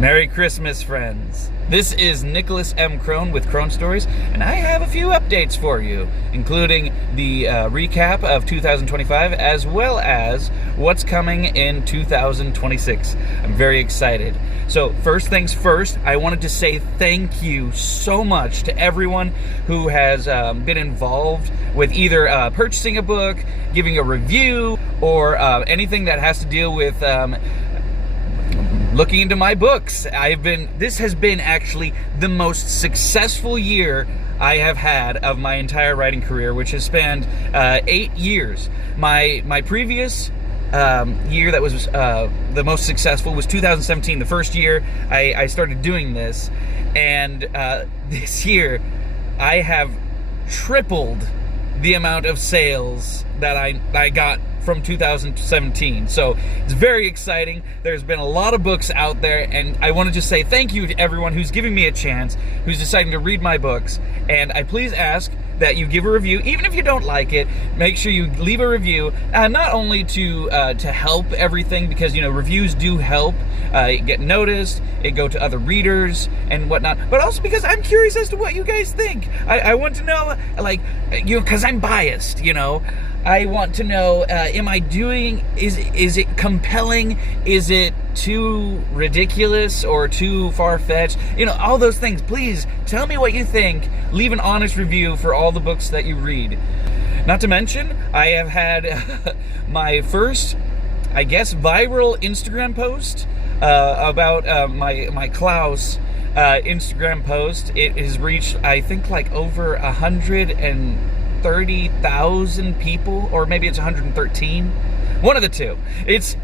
Merry Christmas, friends. This is Nicholas M. Krohn with Krohn'Stories, and I have a few updates for you, including the recap of 2025, as well as what's coming in 2026. I'm very excited. So first things first, I wanted to say thank you so much to everyone who has been involved with either purchasing a book, giving a review, or anything that has to deal with looking into my books. This has been actually the most successful year I have had of my entire writing career, which has spanned 8 years. My previous year that was the most successful was 2017, the first year I started doing this, and this year I have tripled the amount of sales that I got from 2017. So it's very exciting. There's been a lot of books out there, and I want to just say thank you to everyone who's giving me a chance, who's deciding to read my books. And I please ask that you give a review, even if you don't like it. Make sure you leave a review, not only to help everything, because reviews do help get noticed, it go to other readers and whatnot, but also because I'm curious as to what you guys think. I want to know, because I'm biased, I want to know, am I doing, is it compelling? Is it too ridiculous or too far-fetched? All those things. Please tell me what you think. Leave an honest review for all the books that you read. Not to mention, I have had my first, I guess, viral Instagram post about my Klaus Instagram post. It has reached, I think, like over 130,000 people, or maybe it's 113. One of the two. It's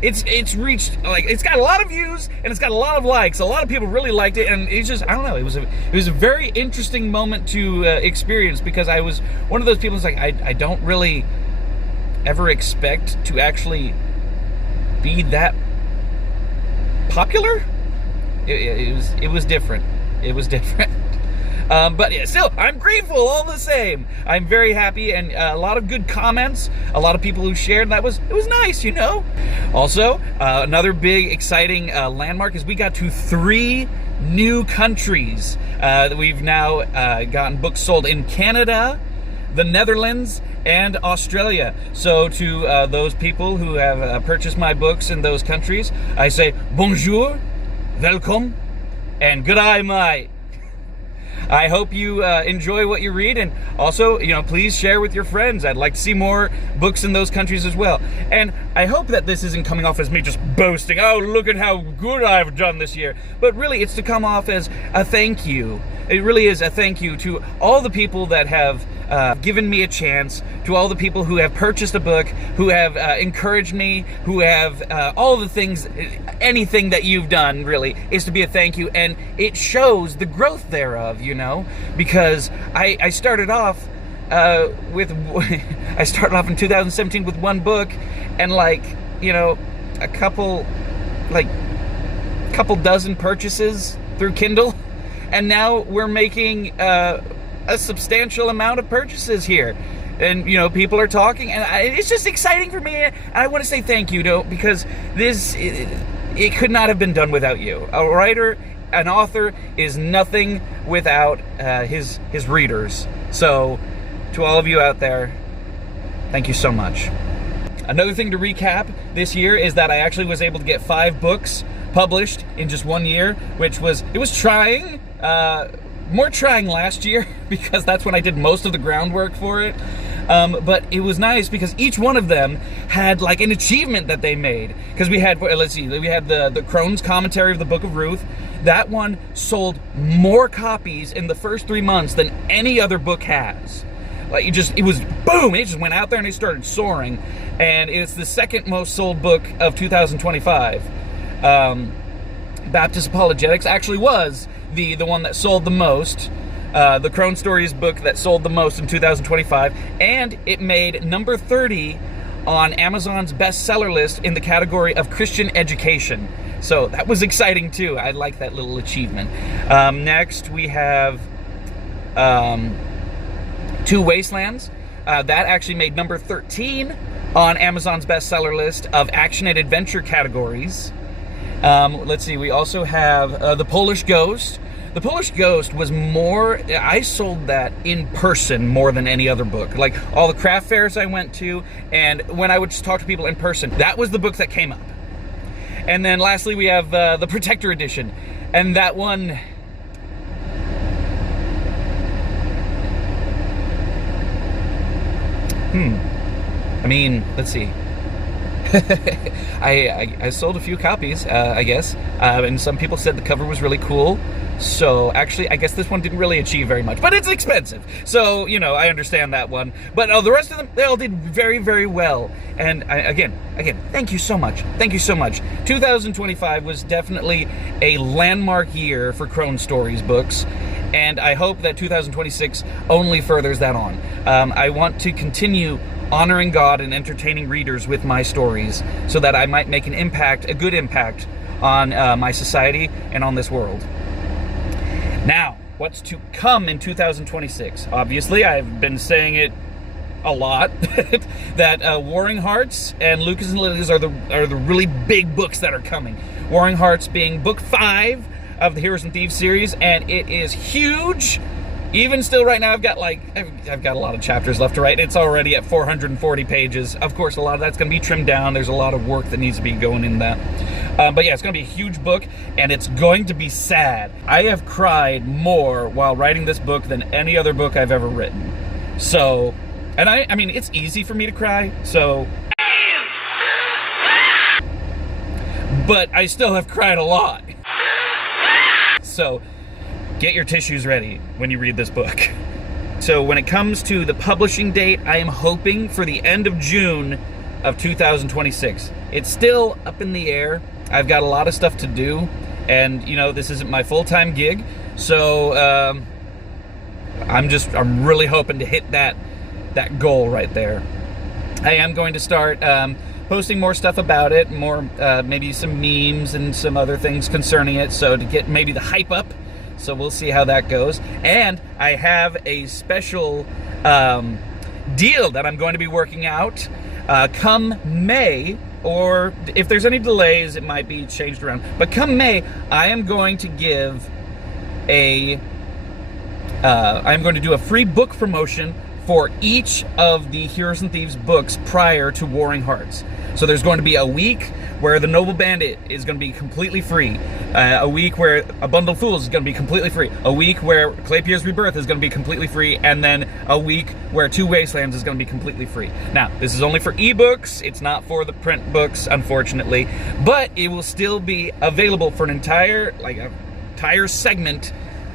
reached, it's got a lot of views and it's got a lot of likes. A lot of people really liked it, and it's just, I don't know, it was a very interesting moment to experience, because I was one of those people who's like, I don't really ever expect to actually be that popular. It was different. It was different. But yeah, still, I'm grateful all the same. I'm very happy, and a lot of good comments, a lot of people who shared. It was nice, Also, another big, exciting landmark is we got to 3 new countries. We've now gotten books sold in Canada, the Netherlands, and Australia. So to those people who have purchased my books in those countries, I say bonjour, welcome, and good eye, mate. I hope you enjoy what you read, and also, please share with your friends. I'd like to see more books in those countries as well. And I hope that this isn't coming off as me just boasting, oh, look at how good I've done this year. But really, it's to come off as a thank you. It really is a thank you to all the people that have given me a chance, to all the people who have purchased a book, who have encouraged me, who have all the things. Anything that you've done really is to be a thank you, and it shows the growth thereof, because I started off I started off in 2017 with one book, and a couple dozen purchases through Kindle, and now we're making a substantial amount of purchases here, and people are talking, and it's just exciting for me. And I want to say thank you, because it could not have been done without you. A writer, an author, is nothing without his readers. So to all of you out there, thank you so much. Another thing to recap this year is that I actually was able to get 5 books published in just 1 year, which was trying. More trying last year, because that's when I did most of the groundwork for it. But it was nice because each one of them had an achievement that they made. Because we had, we had the Krohn's commentary of the Book of Ruth. That one sold more copies in the first 3 months than any other book has. It was boom, it just went out there and it started soaring. And it's the second most sold book of 2025. Baptist Apologetics actually was the one that sold the most, the Krohn'Stories book that sold the most in 2025, and it made number 30 on Amazon's bestseller list in the category of Christian education. So that was exciting too. I like that little achievement. Next we have Two Wastelands. That actually made number 13 on Amazon's bestseller list of action and adventure categories. Let's see, we also have The Polish Ghost. The Polish Ghost was more, I sold that in person more than any other book. Like all the craft fairs I went to, and when I would just talk to people in person, that was the book that came up. And then lastly, we have the Protector Edition. And that one, I mean, let's see. I sold a few copies, I guess, and some people said the cover was really cool. So actually, I guess this one didn't really achieve very much, but it's expensive. So, you know, I understand that one. But the rest of them, they all did very, very well. And again, thank you so much. Thank you so much. 2025 was definitely a landmark year for Krohn'Stories books. And I hope that 2026 only furthers that on. I want to continue honoring God and entertaining readers with my stories so that I might make an impact, a good impact on my society and on this world. Now, what's to come in 2026? Obviously, I've been saying it a lot, that Warring Hearts and Lucas and Lilies are the really big books that are coming. Warring Hearts being book 5 of the Heroes and Thieves series, and it is huge. Even still right now, I've got a lot of chapters left to write. It's already at 440 pages. Of course, a lot of that's going to be trimmed down. There's a lot of work that needs to be going in that. But yeah, it's going to be a huge book, and it's going to be sad. I have cried more while writing this book than any other book I've ever written. So, and I mean, it's easy for me to cry, so. But I still have cried a lot. So, get your tissues ready when you read this book. So when it comes to the publishing date, I am hoping for the end of June of 2026. It's still up in the air. I've got a lot of stuff to do, and you know, this isn't my full-time gig, so I'm really hoping to hit that goal right there. I am going to start posting more stuff about it, more maybe some memes and some other things concerning it, so to get maybe the hype up. So we'll see how that goes. And I have a special deal that I'm going to be working out come May, or if there's any delays, it might be changed around. But come May, I am going to give I'm going to do a free book promotion for each of the Heroes and Thieves books prior to Warring Hearts. So there's going to be a week where The Noble Bandit is going to be completely free. A week where A Bundle of Fools is going to be completely free. A week where Claypierre's Rebirth is going to be completely free. And then a week where Two Wastelands is going to be completely free. Now, this is only for ebooks. It's not for the print books, unfortunately. But it will still be available for an entire segment.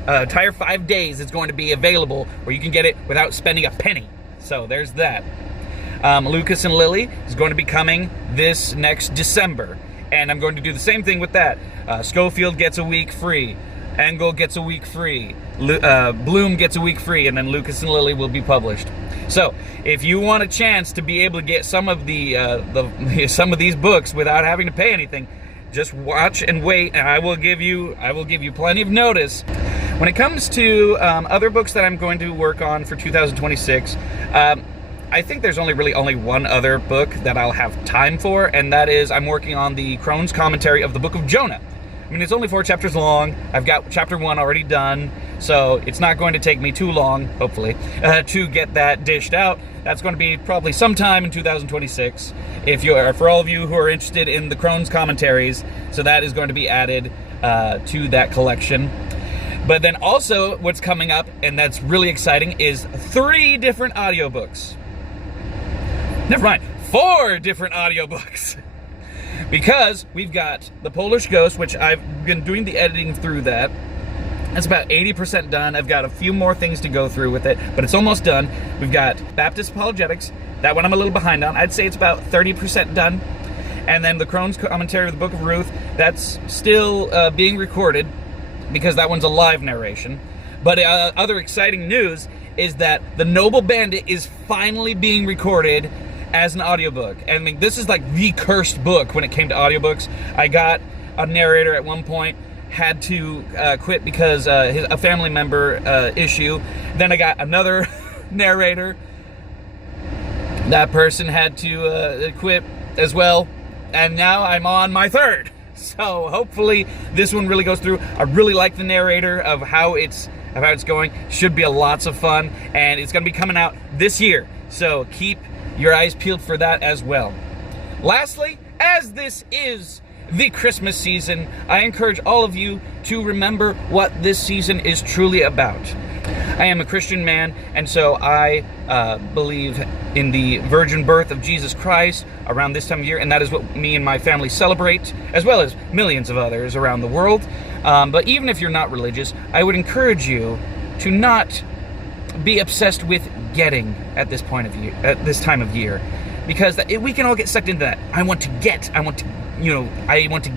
Entire 5 days it's going to be available where you can get it without spending a penny. So there's that. Lucas and Lily is going to be coming this next December, and I'm going to do the same thing with that. Schofield gets a week free, Engel gets a week free, Bloom gets a week free, and then Lucas and Lily will be published. So if you want a chance to be able to get some of some of these books without having to pay anything, just watch and wait, and I will give you plenty of notice. When it comes to other books that I'm going to work on for 2026, I think there's only one other book that I'll have time for, and that is I'm working on the Krohn's commentary of the Book of Jonah. I mean, it's only 4 chapters long. I've got chapter 1 already done, so it's not going to take me too long, hopefully, to get that dished out. That's going to be probably sometime in 2026. For all of you who are interested in the Krohn's commentaries, so that is going to be added to that collection. But then also what's coming up, and that's really exciting, is 3 different audiobooks. Never mind, 4 different audiobooks. Because we've got The Polish Ghost, which I've been doing the editing through that. That's about 80% done. I've got a few more things to go through with it, but it's almost done. We've got Baptist Apologetics. That one I'm a little behind on. I'd say it's about 30% done. And then the Krohn's commentary of the Book of Ruth, that's still being recorded because that one's a live narration. But other exciting news is that The Noble Bandit is finally being recorded as an audiobook. And I mean, this is like the cursed book when it came to audiobooks. I got a narrator at one point, had to quit because a family member issue. Then I got another narrator. That person had to quit as well. And now I'm on my 3rd. So hopefully this one really goes through. I really like the narrator of how it's going. Should be lots of fun, and it's going to be coming out this year. So keep your eyes peeled for that as well. Lastly, as this is the Christmas season, I encourage all of you to remember what this season is truly about. I am a Christian man, and so I believe in the virgin birth of Jesus Christ around this time of year, and that is what me and my family celebrate, as well as millions of others around the world. But even if you're not religious, I would encourage you to not be obsessed with getting at this point of year, at this time of year, because we can all get sucked into that. I want to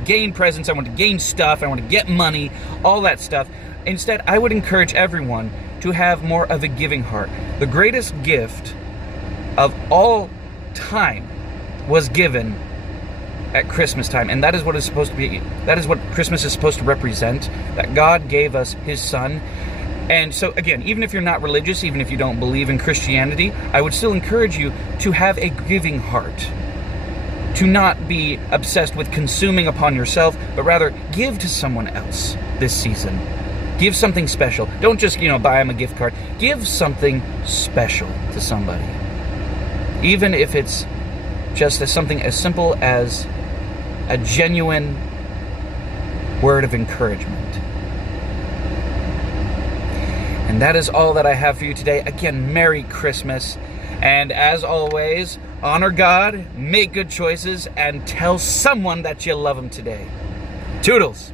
gain presents, I want to gain stuff, I want to get money, all that stuff. Instead, I would encourage everyone to have more of a giving heart. The greatest gift of all time was given at Christmas time, and that is what it's supposed to be. That is what Christmas is supposed to represent, that God gave us his son. And so again, even if you're not religious, even if you don't believe in Christianity, I would still encourage you to have a giving heart, to not be obsessed with consuming upon yourself, but rather give to someone else this season. Give something special. Don't just, buy them a gift card. Give something special to somebody. Even if it's just something as simple as a genuine word of encouragement. And that is all that I have for you today. Again, Merry Christmas. And as always, honor God, make good choices, and tell someone that you love them today. Toodles.